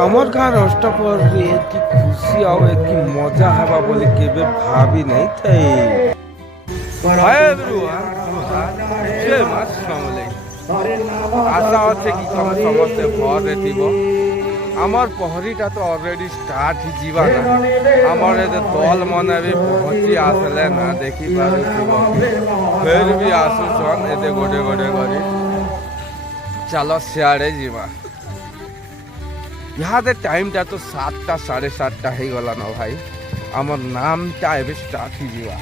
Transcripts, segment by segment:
আমার গাঁর অষ্টপহরে এতি খুশি ଆଉ এতি মজা হবা বলে কেবে ভাবি নাই থাই। হাই এভরিওয়ান, জয় মা সমলে। আশা আছে কি তুমি সমস্তে ভরে থিব। আমার পহরিটা তো অলরেডি স্টার্ট হি ଯିବା না। আমার এতে দল মনে भी পৌঁছি আসলে না দেখি পারুথিব। ফের भी আসুছন এতে গোটে গোটে করি। চলো সিয়াড়ে ଯିବା। ইহাদে টাইমটা তো 7টা 7:30 হয়ে গেল না ভাই। আমার নামটা এবে স্টার্ট হি ଯିବା।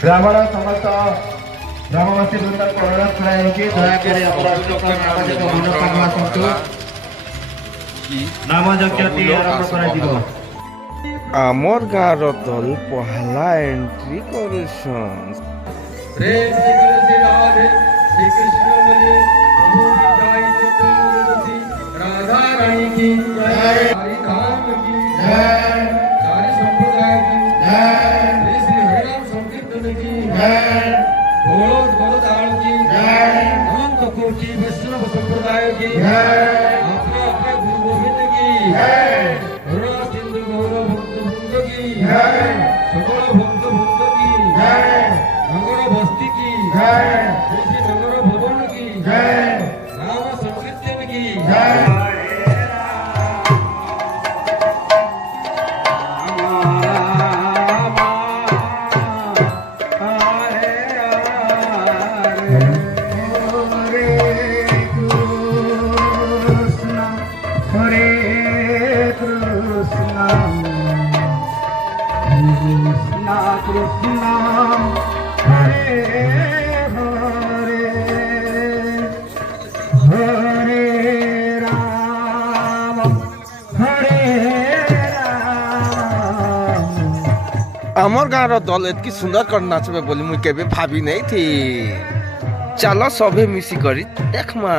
ব্রাহ্মণ সমস্ত গ্রামবাসী বৃন্দর অনুরোধ କରାଯାଇଛି ଦୟାକରି ଆମର ସାମାଜିକ ମନୋଭାବ ଆସନ୍ତୁ ନାମ ଯଜ୍ଞଟି ଆରମ୍ଭ କରାଯିବ। আমার গাঁর দল পহলা এন্ট্রি করুছন। রে শ্রী তুলসী রাধে শ্রী কৃষ্ণ বলে প্রভু কি জয় তুলসী রাধা রানী কি জয় হরি ধাম কি জয় চারি সম্প্রদায় কি জয় শ্রী শ্রী হরিনাম সংকীর্তন কি জয় बोलो बलदान की जय अनंत कोटि वैष्णव संप्रदाय की जय अपने अपने गुरु गोविंद की जय करुणा सिंधु गौरव भक्त वृंद की जय सकल भक्त वृंद की जय नगर बस्ती की जय श्री नगर भवन की जय नाम संकीर्तन की जय। Krishna Hare Hare Hare Rama Hare Rama। আমার গাঁর দল এতকি সুন্দর করে নাচবে বলে মুই কেবে ভাবি নাই থি। চলো সবে মিশি করি দেখমা।